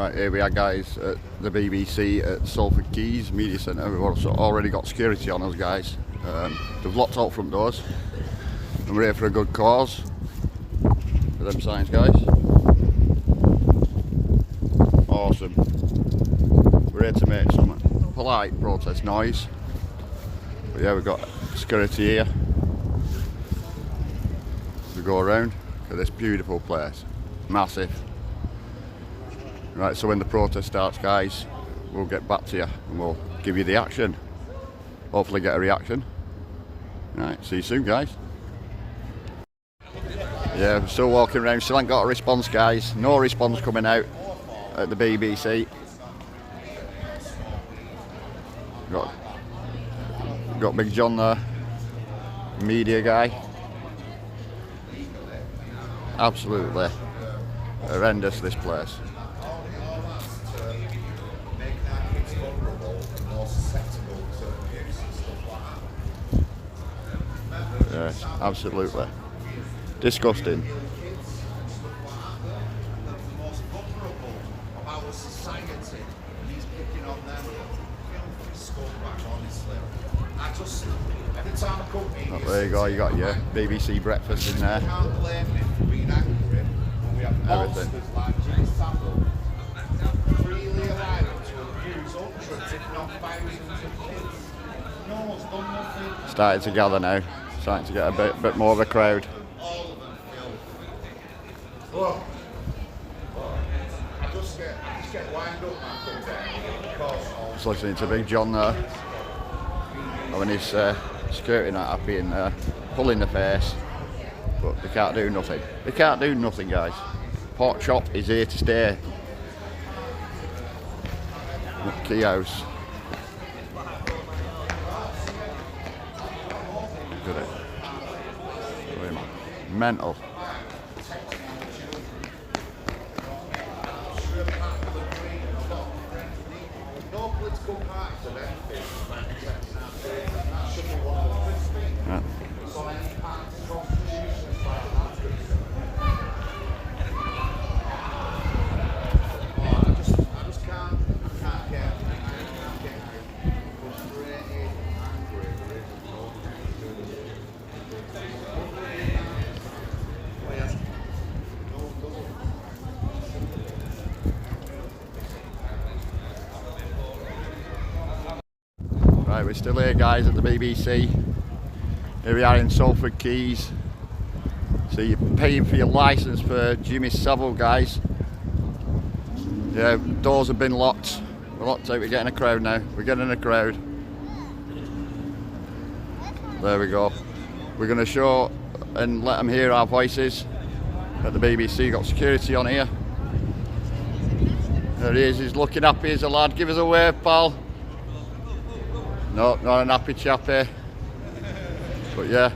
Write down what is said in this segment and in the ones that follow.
Right, here we are guys at the BBC at Salford Quays Media Centre. We've also already got security on us guys. They've locked all front doors and we're here for a good cause. For them signs guys. Awesome. We're here to make some polite protest noise. But yeah, we've got security here. We go around to this beautiful place. Massive. Right, so when the protest starts guys, we'll get back to you and we'll give you the action. Hopefully get a reaction. Right, see you soon guys. Yeah, we're still walking around, still ain't got a response guys. No response coming out at the BBC. Got Big John there, media guy. Absolutely horrendous this place. Yes, absolutely disgusting. Oh, there you go, you got your BBC breakfast in there. Everything. Starting to gather now, starting to get a bit more of a crowd. Just listening to Big John there, having his skirting not happy and pulling the face, but they can't do nothing. They can't do nothing guys. Pork chop is here to stay. Key house. Look at it. Mental. Yeah. Right, we're still here guys at the BBC. Here we are in Salford Quays. So you're paying for your licence for Jimmy Saville guys. Yeah, doors have been locked. We're locked out, we're getting a crowd now. We're getting a crowd. There we go. We're going to show and let them hear our voices at the BBC. Got security on here. There he is, he's looking happy as a lad. Give us a wave, pal. No, not an happy chap here. But yeah.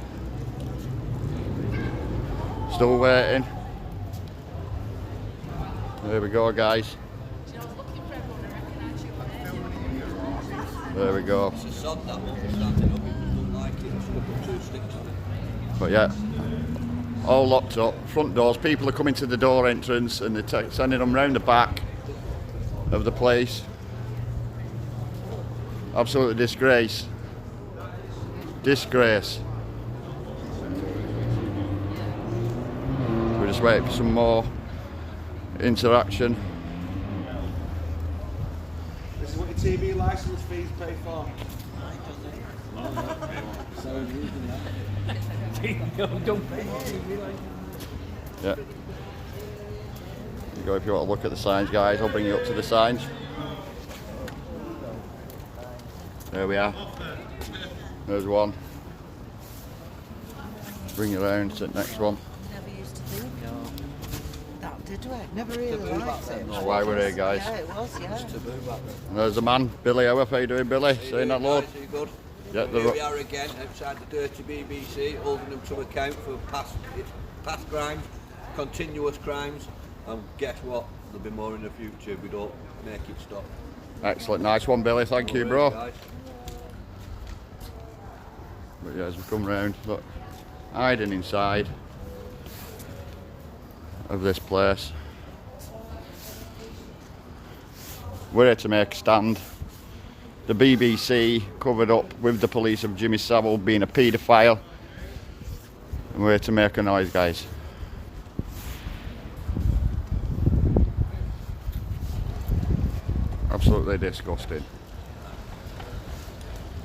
Still waiting. There we go guys. There we go. But yeah, all locked up. Front doors, people are coming to the door entrance and they're sending them round the back of the place. Absolute disgrace. Disgrace. We're just waiting for some more interaction. This is what your TV licence fees pay for. Don't pay for TV licence. Yeah. You go if you want to look at the signs guys, I'll bring you up to the signs. There we are. There's one. Bring you around to the next one. Never used to think of that, did we? Never really liked it. That's why we're here, guys. Yeah, it was, yeah. And there's the man, Billy. How are you doing, Billy? Saying that, Lord? Are you good? Yeah, Here we are again outside the dirty BBC, holding them to account for past crimes, continuous crimes, and guess what? There'll be more in the future if we don't make it stop. Excellent, nice one, Billy. Thank you, bro. Guys. But yeah, as we come round, look, hiding inside of this place. We're here to make a stand. The BBC covered up with the police of Jimmy Saville being a paedophile. And we're here to make a noise, guys. Absolutely disgusting.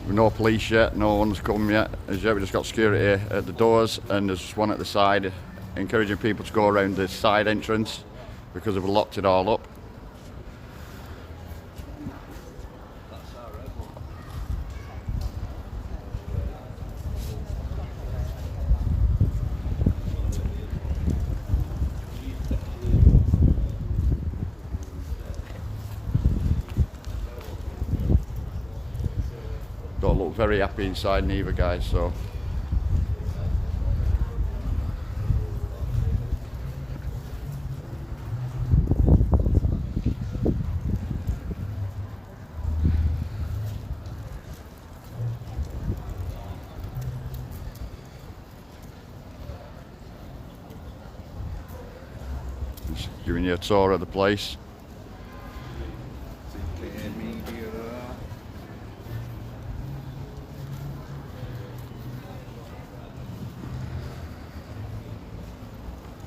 No police yet, no one's come yet. As yet, we just got security at the doors, and there's one at the side encouraging people to go around the side entrance because they've locked it all up. Don't look very happy inside neither, guys, so just giving you a tour of the place.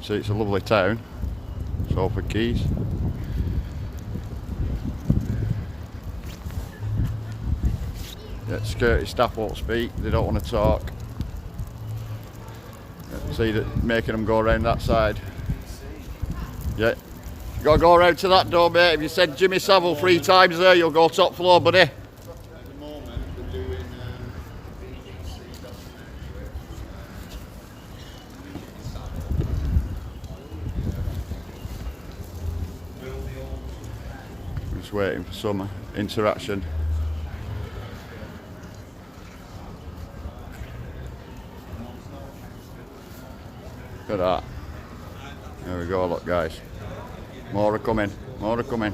See, it's a lovely town, Salford Quays. Yeah, security staff won't speak, they don't want to talk. Yeah, see, that making them go around that side. Yeah, you got to go around to that door, mate. If you said Jimmy Saville 3 times there, you'll go top floor, buddy. At the moment, we're doing BBC documentary. Just waiting for some interaction. Look at that. There we go, look, guys. More are coming, more are coming.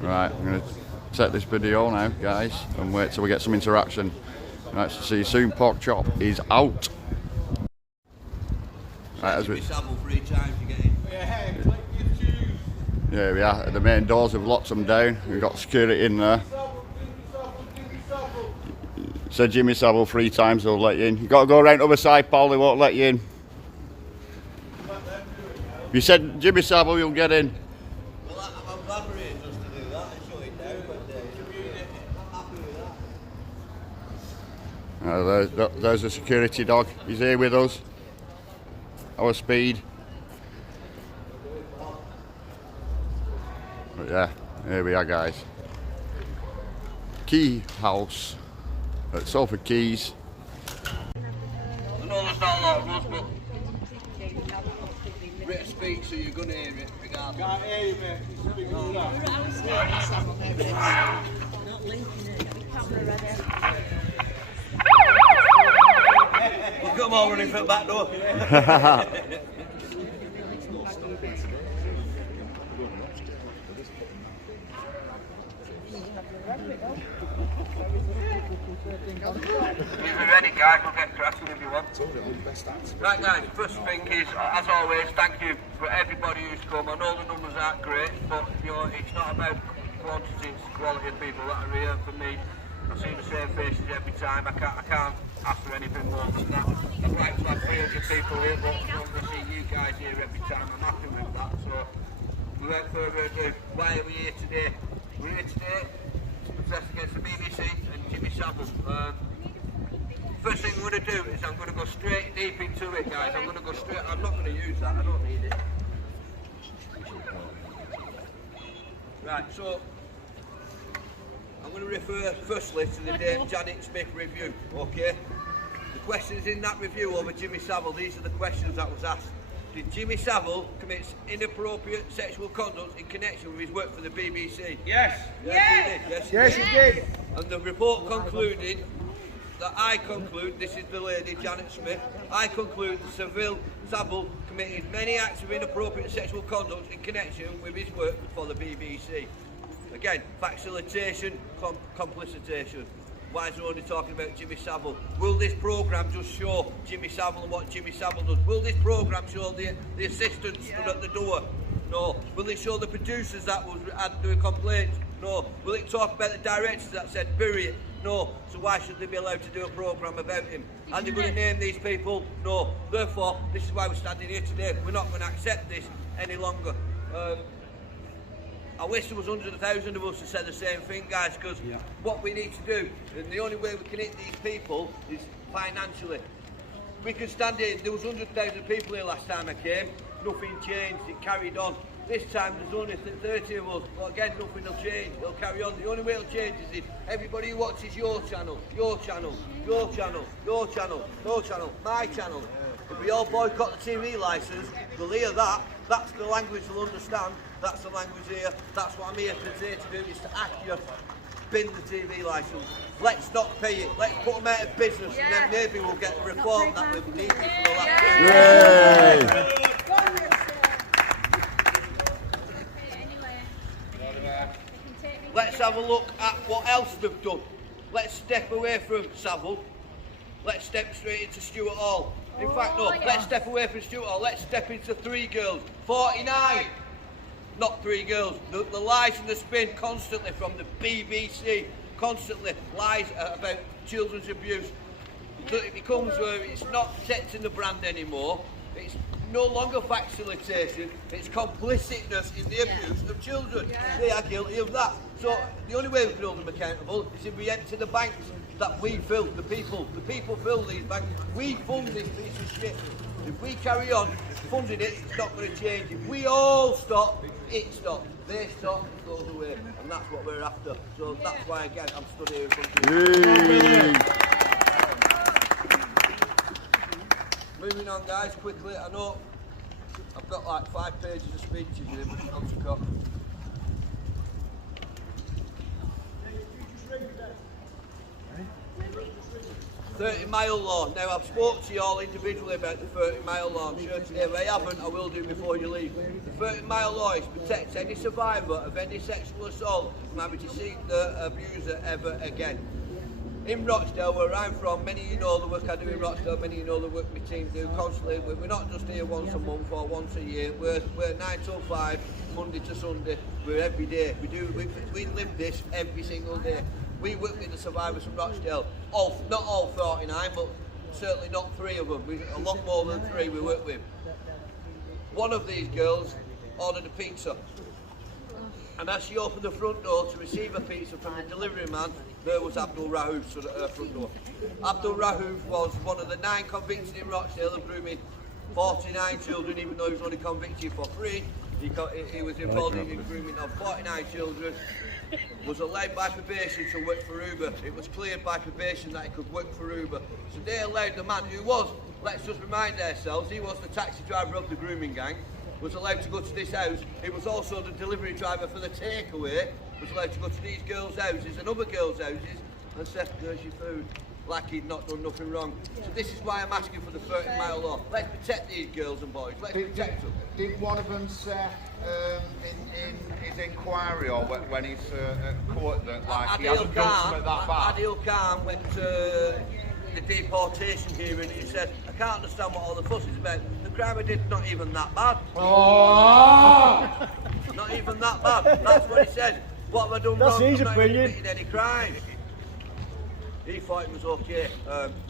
Right, I'm going to set this video now, guys, and wait till we get some interaction. Right, so see you soon. Pork chop is out. Right, as we, Saville 3 times you get in. yeah, we are at the main doors. We've locked them down. We've got security in there. Said Jimmy Saville 3 times, they'll let you in. You've got to go around the other side, Paul. They won't let you in. If you said Jimmy Saville, you'll get in. Well, I'm glad we're here just to do that and shut it down, but I'm happy with that. There's the security dog. He's here with us. Our speed. But yeah, here we are, guys. Key house at Salford Quays. I know there's not a lot of us, but Brit speak, so you're going to hear it regardless. Can't hear you, mate. It's big all that. Not linking it. The camera ready. Look at them all running for the back door. If you're ready, guys, we'll get cracking if you want. Right, guys, first thing is, as always, thank you for everybody who's come. I know the numbers aren't great, but you know, it's not about quantity, it's quality of people that are here. For me, I see the same faces every time. I can't ask for anything more than that. I'd like to have 300 people here, but I see you guys here every time. I'm happy with that. So, without further ado, why are we here today? We're here today to protest against the BBC and Jimmy Saville. First thing I'm going to do is I'm going to go straight deep into it, guys. I'm going to go straight. I'm not going to use that. I don't need it. Right, so I'm going to refer firstly to the Dame Janet Smith review, okay? The questions in that review over Jimmy Saville, these are the questions that was asked. Did Jimmy Saville commit inappropriate sexual conduct in connection with his work for the BBC? Yes. Yes, he did. Yes, he did. And the report concluded that I conclude, this is the lady, Janet Smith, I conclude that Saville committed many acts of inappropriate sexual conduct in connection with his work for the BBC. Again, facilitation, complicitation. Why is there only talking about Jimmy Saville? Will this programme just show Jimmy Saville and what Jimmy Saville does? Will this programme show the assistants stood at the door? No. Will it show the producers that had to do complaints? No. Will it talk about the directors that said bury it? No. So why should they be allowed to do a programme about him? Are they going to name these people? No. Therefore, this is why we're standing here today. We're not going to accept this any longer. I wish there was hundreds of thousands of us to say the same thing, guys, because what we need to do, and the only way we can hit these people is financially. We can stand here, there was 100,000 people here last time I came, nothing changed, it carried on. This time there's only 30 of us, but again nothing will change, it'll carry on. The only way it'll change is if everybody who watches your channel, your channel, your channel, your channel, your channel, my channel, if we all boycott the TV licence, we'll hear that, that's the language we'll understand, that's the language here, that's what I'm here today to do, is to ask you, bin the TV licence. Let's not pay it, let's put them out of business, and then maybe we'll get the reform that we've needed for the last 2 years. Let's have a look at what else they've done. Let's step away from Saville. Let's step straight into Stuart Hall. In fact, no, let's step away from Stuart Hall. Let's step into 3 girls. 49! Not 3 girls. The lies and the spin constantly from the BBC, constantly lies about children's abuse. It becomes where it's not protecting the brand anymore. It's no longer facilitation, it's complicitness in the abuse of children. They are guilty of that. So the only way we can hold them accountable is if we empty the banks that we fill, the people fill these banks. We fund this piece of shit. If we carry on funding it, it's not going to change. If we all stop, it stops. They stop, it goes away. And that's what we're after. So that's why, again, I'm stood here in front of you. Moving on, guys, quickly. I know I've got like 5 pages of speeches here, but I've got. "30-mile law." Now, I've spoken to you all individually about the 30-mile law. I'm sure today, if I haven't, I will do before you leave. The 30-mile law is to protect any survivor of any sexual assault from having to see the abuser ever again. In Rochdale, where I'm from, many of you know the work I do in Rochdale, many of you know the work my team do constantly. We're not just here once a month or once a year. We're 9 till 5, Monday to Sunday. We're every day. We live this every single day. We work with the survivors from Rochdale. Not all 49, but certainly not 3 of them. A lot more than 3 we work with. One of these girls ordered a pizza. And as she opened the front door to receive a pizza from the delivery man, there was Abdul Rahouf stood at her front door. Abdul Rahouf was one of the 9 convicted in Rochdale of grooming 49 children, even though he was only convicted for 3. He was involved in the grooming of 49 children, was allowed by probation to work for Uber. It was cleared by probation that he could work for Uber. So they allowed the man who was, let's just remind ourselves, he was the taxi driver of the grooming gang, was allowed to go to this house. He was also the delivery driver for the takeaway, was allowed to go to these girls' houses and other girls' houses and said, "There's your food," like he'd not done nothing wrong. So this is why I'm asking for the 30-mile law. Let's protect these girls and boys. Let's protect them. Did one of them say in his inquiry or when he's at court that like he hasn't done something that bad? Adil Khan went to the deportation hearing and he said, "I can't understand what all the fuss is about. The crime I did not even that bad." Oh! Not even that bad. That's what he said. What have I done wrong? I've not even committed any crime. He thought it was okay.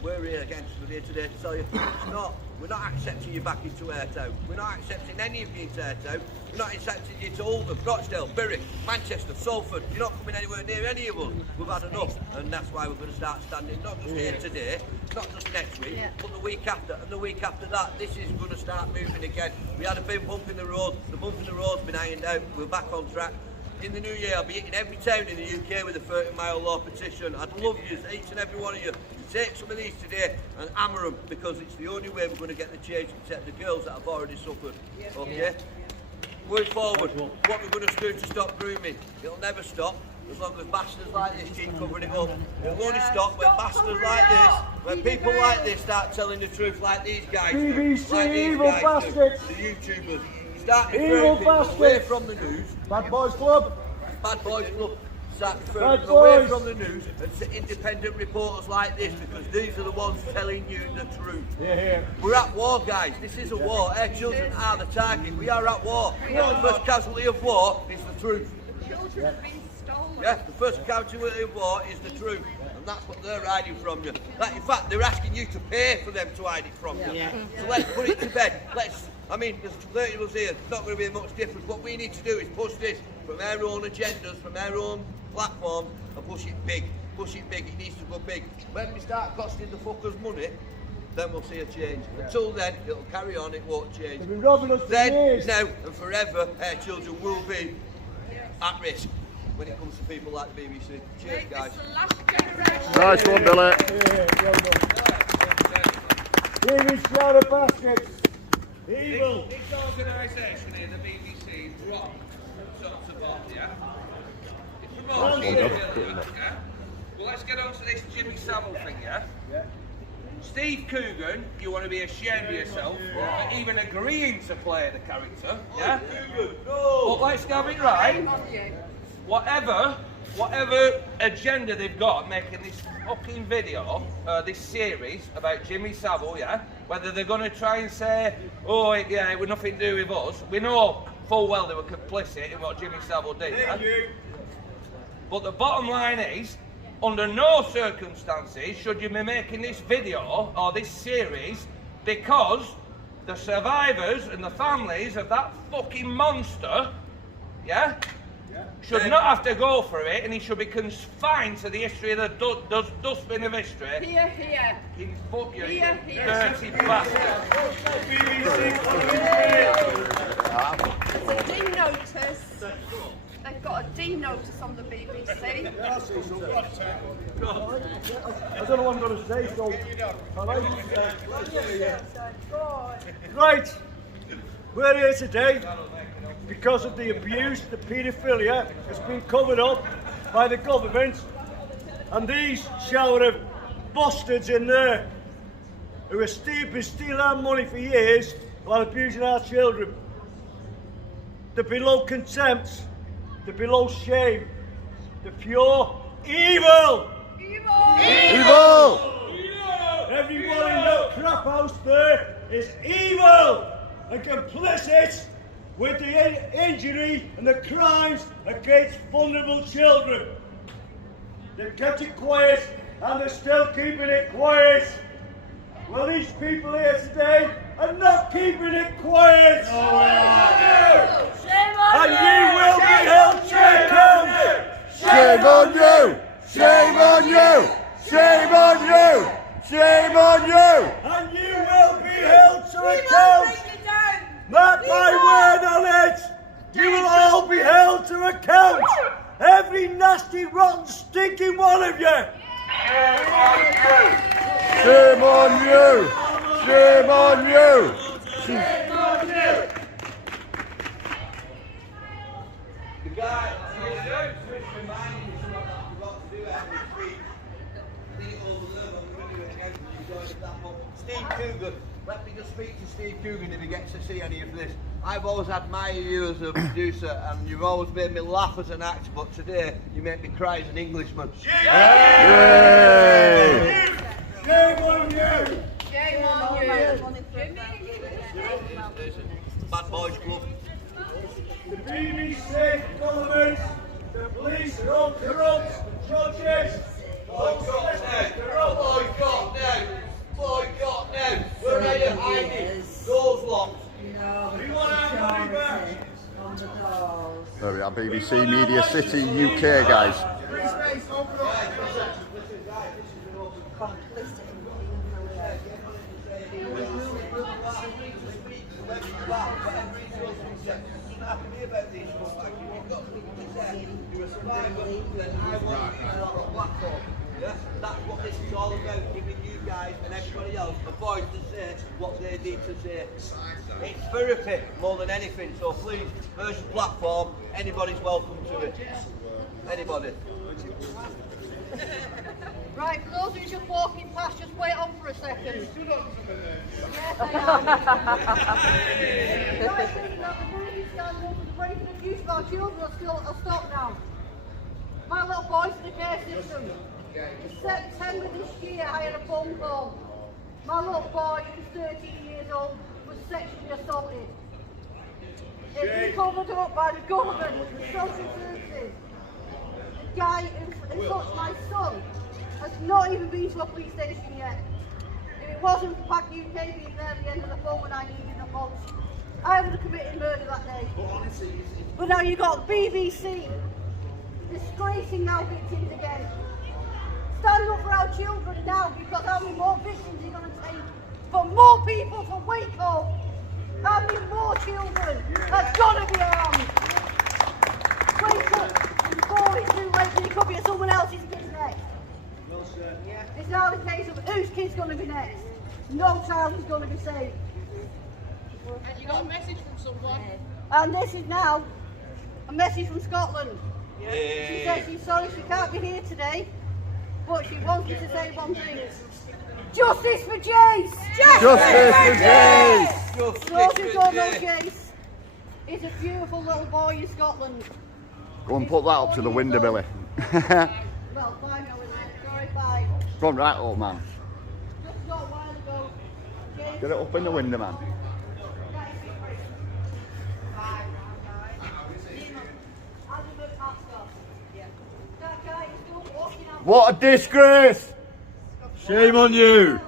We're here again here today to tell you it's not. We're not accepting you back into Airtown. We're not accepting any of you into Airtown. We're not accepting you to Oldham, Rochdale, Bury, Manchester, Salford. You're not coming anywhere near any of us. We've had enough, and that's why we're going to start standing, not just here today, not just next week, but the week after, and the week after that. This is going to start moving again. We had a big bump in the road. The bump in the road's been ironed out. We're back on track. In the new year, I'll be hitting every town in the UK with a 30-mile law petition. I'd love you, each and every one of you, to take some of these today and hammer them, because it's the only way we're going to get the change to protect the girls that have already suffered. Okay? Moving forward, what we're going to do to stop grooming, it'll never stop. as long as bastards like this keep covering it up. It'll only stop when bastards like this, when people like this start telling the truth like these guys do. BBC Like these evil guys do, bastards. the YouTubers. Start Evil referring people away bastards. from the news. Bad Boys Club. Bad Boys Club. Start referring Bad people away boys. from the news and to independent reporters like this, because these are the ones telling you the truth. Yeah. We're at war, guys. This is a war. Our children are the target. We are at war. The first casualty of war is the truth. Children have been stolen. Yeah, the first casualty of war is the truth. And that's what they're hiding from you. Like, in fact, they're asking you to pay for them to hide it from you. So let's put it to bed. I mean, there's 30 of us here. It's not going to be much difference. What we need to do is push this from our own agendas, from our own platform, and push it big. Push it big. It needs to go big. When we start costing the fuckers money, then we'll see a change. Until then, it'll carry on. It won't change. They've been robbing us for Then, years. now, and forever, our children will be at risk when it comes to people like the BBC. Cheers, Make guys. this the last generation. Nice one, Billy. David Shroud baskets. Evil. This organisation here, the BBC, rock sorts of off, yeah? It promotes paedophilia, yeah? Well, let's get on to this Jimmy Saville thing, yeah? Steve Coogan, you want to be ashamed of yourself for even agreeing to play the character, yeah? But let's have it right. Whatever agenda they've got making this fucking video, this series about Jimmy Saville, yeah? Whether they're going to try and say, oh, yeah, it was nothing to do with us. We know full well they were complicit in what Jimmy Saville did, yeah? But the bottom line is, under no circumstances should you be making this video or this series, because the survivors and the families of that fucking monster, yeah, should not have to go for it, and he should be confined to the history of the dustbin of history. Here, here. He fuck you, Here, you here. dirty bastard. There's a D notice. They've got a D notice on the BBC. I don't know what I'm going to say, so I like it. Right, we're here today because of the abuse, the paedophilia that's been covered up by the government, and these shower of bastards in there who have been stealing our money for years while abusing our children. They're below contempt, they're below shame, they're pure evil! Evil! Everyone in that crap house there is evil and complicit with the injury and the crimes against vulnerable children. They've kept it quiet and they're still keeping it quiet. Well, these people here today are not keeping it quiet. And you will be held to account. Shame on you! Shame on you! Shame on you! Shame on you! And you will be held to account. Mark my word on it! You will all be held to account! Every nasty, rotten, stinking one of you! Shame on you! Shame on you! Shame on you! The guy, just reminding me of what I forgot to do out of the speech. I think it'll learn, I'm going to do it again when you join that one. Steve Coogan, let me just speak to Steve Coogan if he gets to see any of this. I've always admired you as a producer, and you've always made me laugh as an actor, but today you make me cry as an Englishman. Yay! Shame on you! Shame on you. Bad Boys Club. The BBC, government, the police are all corrupt, judges, Boycott now! Where are you hiding? Doors locked. we want our money back. There we are, BBC Media City UK, guys. Yeah, that's what this is all about, giving you guys and everybody else a voice to say what they need to say. It's therapy more than anything, so please, first platform, anybody's welcome to it. Anybody? Right, for those of you just walking past, just wait on for a second. Yes, I am. Right, thinking that the movie standing up for the rape and abuse of our children are stopped now. My little boy's in the care system. In September this year, I had a phone call. My little boy, who's 13 years old, was sexually assaulted. It's been covered up by the government, the social services. The guy who assaulted my son has not even been to a police station yet. If it wasn't for paguk being there at the end of the phone when I needed them most, I would have committed murder that day. But now you've got BBC disgracing our victims again. Stand up for our children now, because how many more victims are you going to take for more people to wake up? How many more children are going to be around? Wake up before it's too late, and it could be at someone else's kids next. It's now the case of whose kid's going to be next. No child is going to be saved. And you got a message from someone? And this is now a message from Scotland. She says she's sorry she can't be here today, but she wants me to say one thing. Justice for Jace! Justice for Jace! Those who don't know Jace is a beautiful little boy in Scotland. Go and put that up to the window, Billy. Well, bye, sorry, bye. Go on, right, old man. Just a while ago, Jace. Get it up in the window, man. What a disgrace! Shame on you!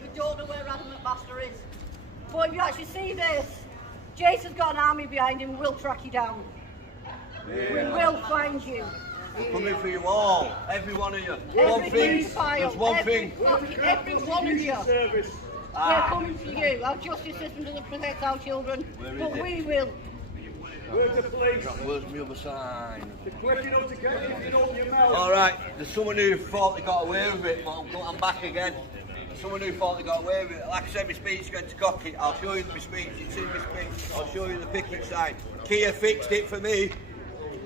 We don't know where Adam McMaster is. But if you actually see this, Jason's got an army behind him. We'll track you down. We will find you. Coming for you all, every one of you. Every one of you. Service. We're coming for you. Our justice system doesn't protect our children, but we will. Where's the police? Where's the other side? They're quick enough to get you if you don't open your mouth. Alright, there's someone who thought they got away with it, but I'm back again. There's someone who thought they got away with it. Like I said, my speech is going to cock it. I'll show you my speech. It's in my speech. I'll show you the picket sign. Kia fixed it for me.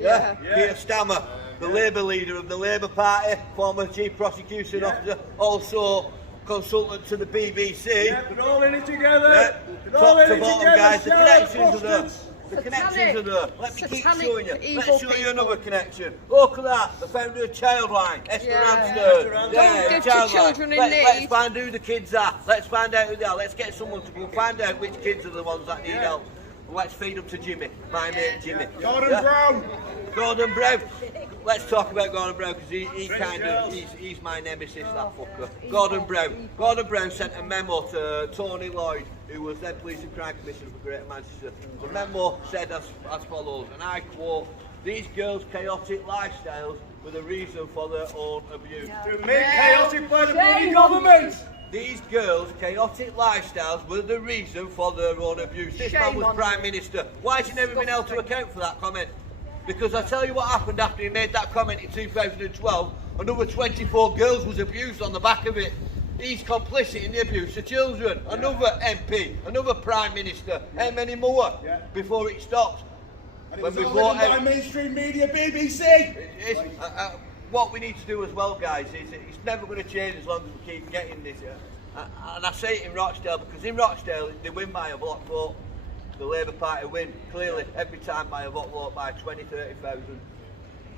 Yeah. Kia Stammer, the Labour leader of the Labour Party, former Chief Prosecuting Officer, also consultant to the BBC. Yeah, they're all in it together. Yeah. They're all Top in to it bottom, together. guys. The connections are there. Satanic. The connections are there. Let me keep Satanic showing you. evil Let's show you people. another connection. Look at that. The founder of Childline, Esther Yeah. Ramsden. Don't give to children in Let's need. find who the kids are. Let's find out who they are. Let's get someone to go find out which kids are the ones that need help. And let's feed them to Jimmy, my mate Jimmy. Gordon Brown. Gordon Brown. Let's talk about Gordon Brown, because he's my nemesis, that fucker. Gordon Brown. Gordon Brown sent a memo to Tony Lloyd, who was then Police and Crime Commissioner for Greater Manchester. The memo said as follows, and I quote, "These girls' chaotic lifestyles were the reason for their own abuse." Made chaotic by the bloody government. These girls' chaotic lifestyles were the reason for their own abuse. This man was Prime Minister. Why has he never been held to account for that comment? Because I tell you what happened after he made that comment in 2012, another 24 girls was abused on the back of it. He's complicit in the abuse of children. Another MP, another Prime Minister, how many more before it stopped? And it was all by mainstream media, BBC. What we need to do as well, guys, is it's never going to change as long as we keep getting this. And I say it in Rochdale, because in Rochdale they win by a block vote. The Labour Party win clearly every time by a vote by 20, 30,000.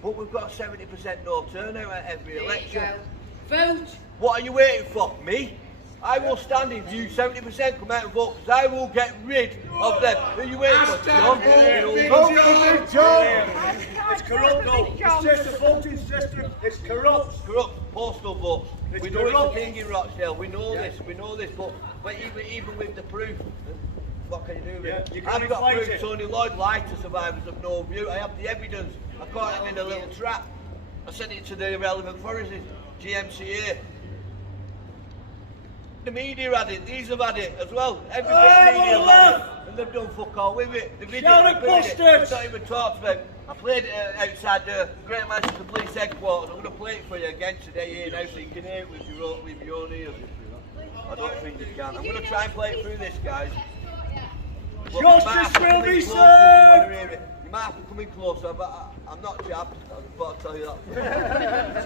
But we've got 70% no turnout at every election. Vote. What are you waiting for? Me? I will stand in you 70% come out and vote, because I will get rid of them. Who are you waiting for? John? It's corrupt, no. It's just a voting system. It's corrupt. Corrupt postal votes. It's We know it's a corrupt. thing in Rochdale. We know this. We know this. But even with the proof, what can you do with it? you can't I've got fight proof it. Tony Lloyd lied to survivors of no view. I have the evidence. I caught him in a little trap. I sent it to the relevant authorities, GMCA. The media had it, these have had it as well. Every Hey, media what a have had laugh! it, and they've done fuck all with it. The video, Shout out bastards! it's not even talked about. I played it outside the Great Manchester Police Headquarters. I'm going to play it for you again today here now so you can hear it with your own ears. I don't think you can. I'm going to try and play it through this, guys. But you might have to come will in be closer if you want to served! hear it. You might have to come in closer, but I'm not jabbed. But I'll tell you that.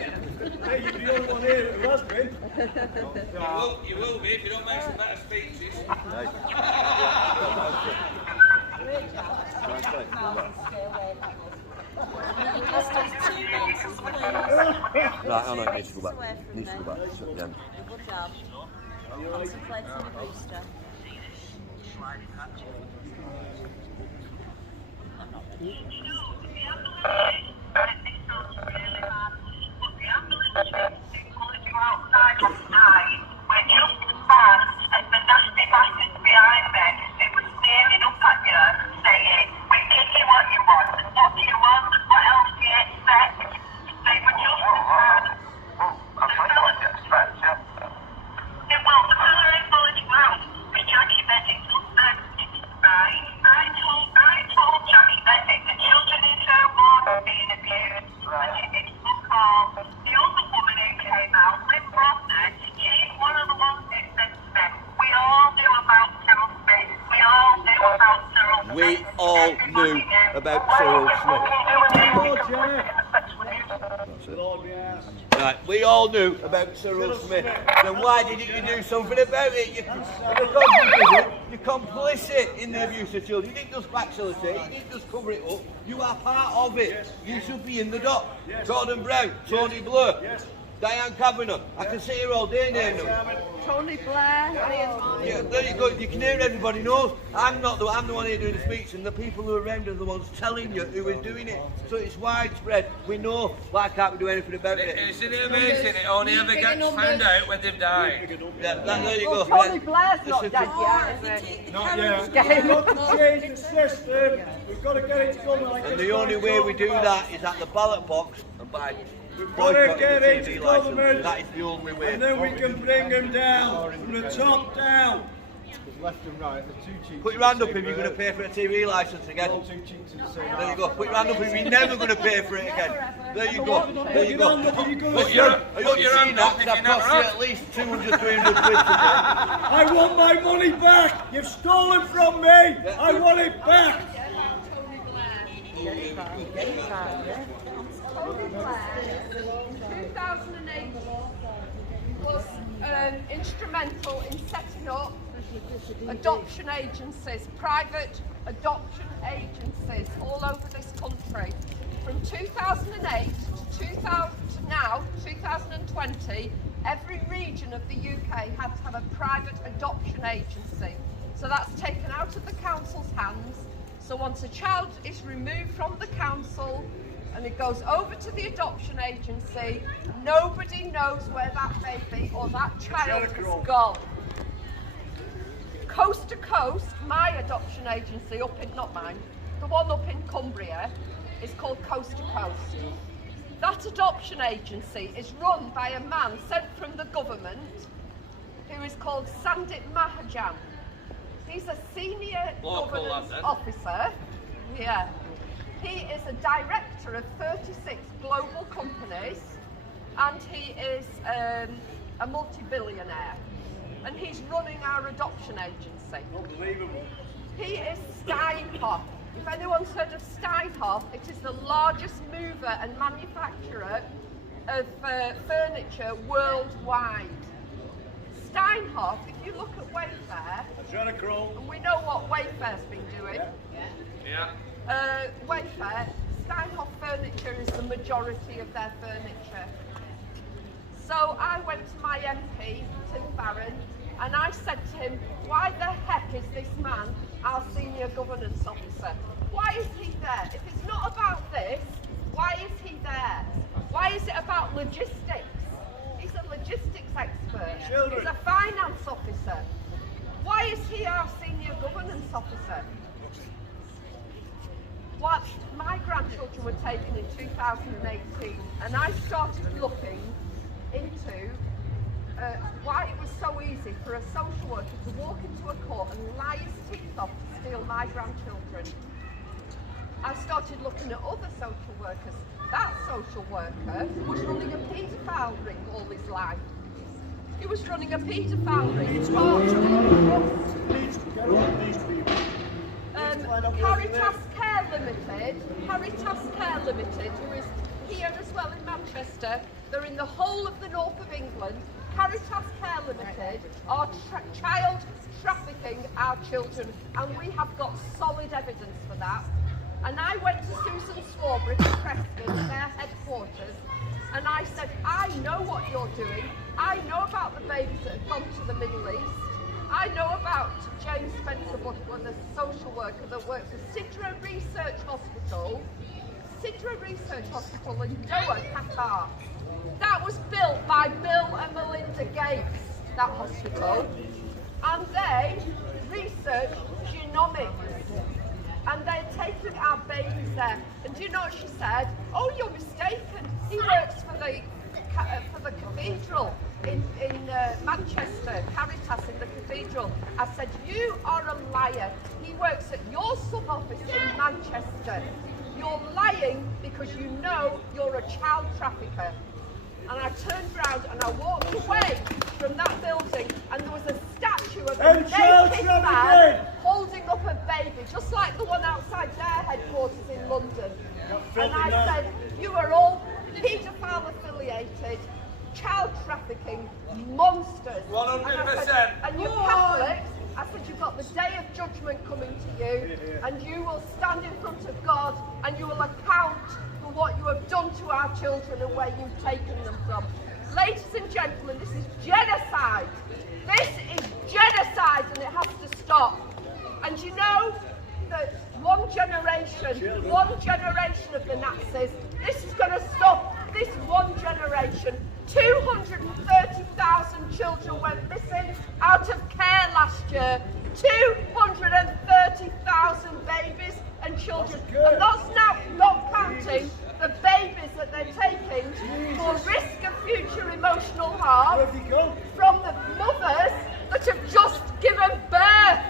Hey, you're the only one here who has been. You will be if you don't make some better speeches. Right, I know it needs to go back. Needs to go back. Yeah. Good job. Contemplating the booster. We all knew about Cyril Smith. Right, we all knew about Cyril Smith. Then why didn't you do something about it? Because you did it, you're complicit in the abuse of children. You didn't just facilitate, you didn't just cover it up. You are part of it. You should be in the dock. Gordon Brown, Tony Blair, Diane Kavanagh. I can sit here all day naming them. Tony Blair. Yeah, there you go. You can hear everybody knows. I'm the one here doing the speech, and the people who are around are the ones telling you who is doing it. So it's widespread. We know. Why can't we do anything about it? Isn't it amazing? It only ever gets found out when they've died. Yeah, there you go. Tony Blair's not dead yet, is he? Not yet. We've got to change the system. We've got to get it going like And the only way we do that is at the ballot box and by We've got to get boycotting into TV license. government, That is the only way. and then we can bring them down, from the top down. Left and right, the two cheeks. Put your hand up if you're going to pay for a TV licence again. All two cheeks in the same. There you go. Put your hand up if you're never going to pay for it again. There you go. There you go. Put your hand up if That you never cost you have. at least 200, 300 quid today. I want my money back. You've stolen from me. I want it back. Tony Blair, 2008, was instrumental in setting up adoption agencies, private adoption agencies all over this country. From 2008 to now, 2020, every region of the UK had to have a private adoption agency. So that's taken out of the council's hands. So once a child is removed from the council and it goes over to the adoption agency, nobody knows where that baby or that child has gone. Coast to Coast, my adoption agency up in, not mine, the one up in Cumbria, is called Coast to Coast. That adoption agency is run by a man sent from the government who is called Sandip Mahajan. He's a senior governance officer. Yeah. He is a director of 36 global companies, and he is a multi-billionaire. And he's running our adoption agency. Unbelievable. He is Steinhoff. If anyone's heard of Steinhoff, it is the largest mover and manufacturer of furniture worldwide. Steinhoff, if you look at Wayfair, and we know what Wayfair's been doing. Wayfair, Steinhoff furniture is the majority of their furniture. So I went to my MP, Tim Farron, and I said to him, why the heck is this man our senior governance officer? Why is he there? If it's not about this, why is he there? Why is it about logistics? He's a logistics expert. He's a finance officer. Why is he our senior governance officer? What my grandchildren were taken in 2018, and I started looking into why it was so easy for a social worker to walk into a court and lie his teeth off to steal my grandchildren. I started looking at other social workers. That social worker was running a paedophile ring all his life. He was running a paedophile ring. Caritas Care Limited, who is here as well in Manchester, they're in the whole of the north of England. Caritas Care Limited are child trafficking our children, and we have got solid evidence for that. And I went to Susan Swarbrick in Preston, their headquarters, and I said, I know what you're doing. I know about the babies that have gone to the Middle East. I know about James Spencer Butler, the social worker that works at Sidra Research Hospital in Doha, Qatar. That was built by Bill and Melinda Gates, that hospital, and they researched genomics, and they're taking our babies there. And do you know what she said? Oh, you're mistaken. He works for the cathedral in Manchester, Caritas in the cathedral. I said, you are a liar. He works at your sub-office in Manchester. You're lying because you know you're a child trafficker. And I turned round and I walked away from that building, and there was a statue of a naked man holding up a baby, just like the one outside their headquarters in London. And I said, you are all paedophile affiliated, child trafficking monsters. 100%. And you Catholics, I said, you've got the day of judgment coming to you, and you will stand in front of God and you will account for what you have done to our children and where you've taken them from. Ladies and gentlemen, this is genocide. This is genocide, and it has to stop. And you know that one generation of the Nazis, this is going to stop this one generation. 230,000 children went missing out of care last year. 230,000 babies and children. And that's now not counting the babies that they're taking for risk of future emotional harm from the mothers that have just given birth.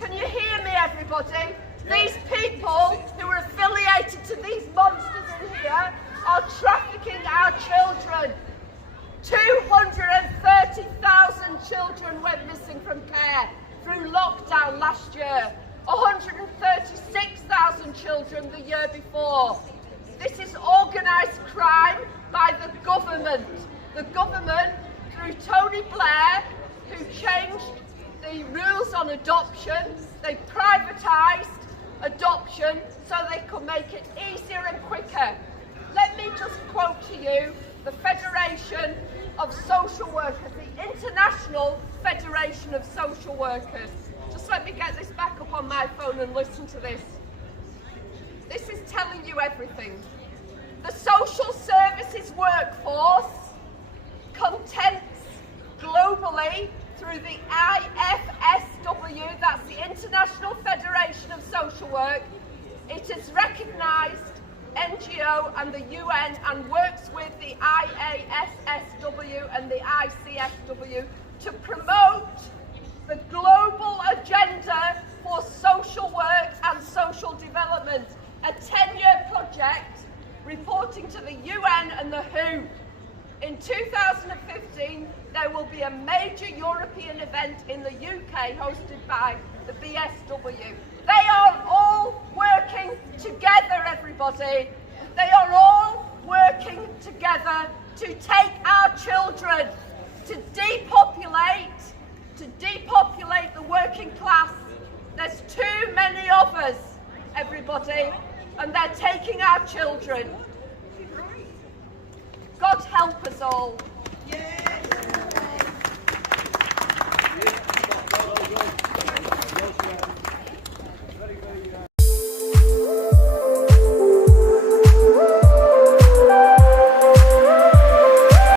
Can you hear me, everybody? These people who are affiliated to these monsters in here are trafficking our children. 230,000 children went missing from care through lockdown last year. 136,000 children the year before. This is organised crime by the government. The government, through Tony Blair, who changed the rules on adoption, they privatised adoption so they could make it easier and quicker. Let me just quote to you the Federation of Social Workers, the International Federation of Social Workers. Just let me get this back up on my phone and listen to this. This is telling you everything. The social services workforce contends globally through the IFSW, that's the International Federation of Social Work. It is recognised NGO and the UN and works with the IASSW and the ICSW to promote the global agenda for social work and social development, a 10-year project reporting to the UN and the WHO. In 2015, there will be a major European event in the UK hosted by the BSW. They are all working together, everybody. They are all working together to take our children, to depopulate the working class. There's too many of us, everybody, and they're taking our children. God help us all.